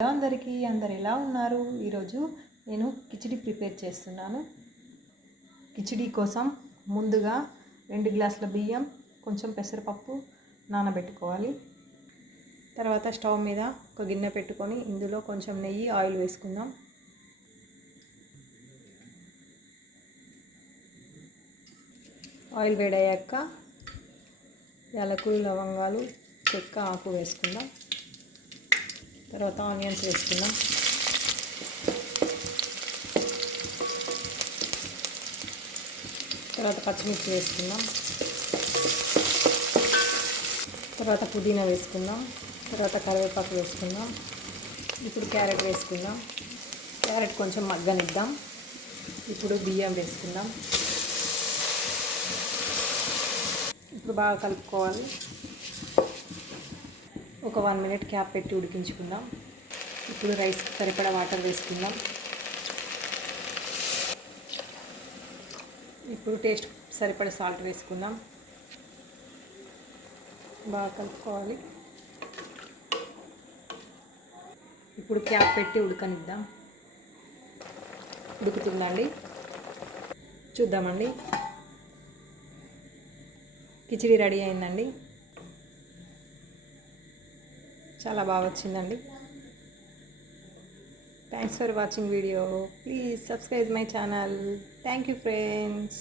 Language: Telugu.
హలో అందరికీ అందరు ఎలా ఉన్నారు? ఈరోజు నేను కిచిడి ప్రిపేర్ చేస్తున్నాను. కిచిడి కోసం ముందుగా రెండు గ్లాసుల బియ్యం కొంచెం పెసరపప్పు నానబెట్టుకోవాలి. తర్వాత స్టవ్ మీద ఒక గిన్నె పెట్టుకొని ఇందులో కొంచెం నెయ్యి ఆయిల్ వేసుకుందాం. ఆయిల్ వేడయ్యాక యాలకులు లవంగాలు చెక్క ఆకు వేసుకుందాం. తర్వాత ఆనియన్స్ వేసుకుందాం. తర్వాత పచ్చిమిర్చి వేసుకుందాం. తర్వాత పుదీనా వేసుకుందాం. తర్వాత కరివేపాకు వేసుకుందాం. ఇప్పుడు క్యారెట్ వేసుకుందాం. క్యారెట్ కొంచెం మగ్గనిద్దాం. ఇప్పుడు బియ్యం వేసుకుందాం. ఇప్పుడు బాగా కలుపుకోవాలి. ఒక వన్ మినిట్ క్యాప్ పెట్టి ఉడికించుకుందాం. ఇప్పుడు రైస్ సరిపడా వాటర్ వేసుకుందాం. ఇప్పుడు టేస్ట్ సరిపడే సాల్ట్ వేసుకుందాం. బాగా కలుపుకోవాలి. ఇప్పుడు క్యాప్ పెట్టి ఉడకనిద్దాం. ఉడుకుతుందండి చూద్దామండి. కిచిడి రెడీ అయిందండి. చాలా బాగా వచ్చిందండి. Thanks for watching video please subscribe my channel thank you friends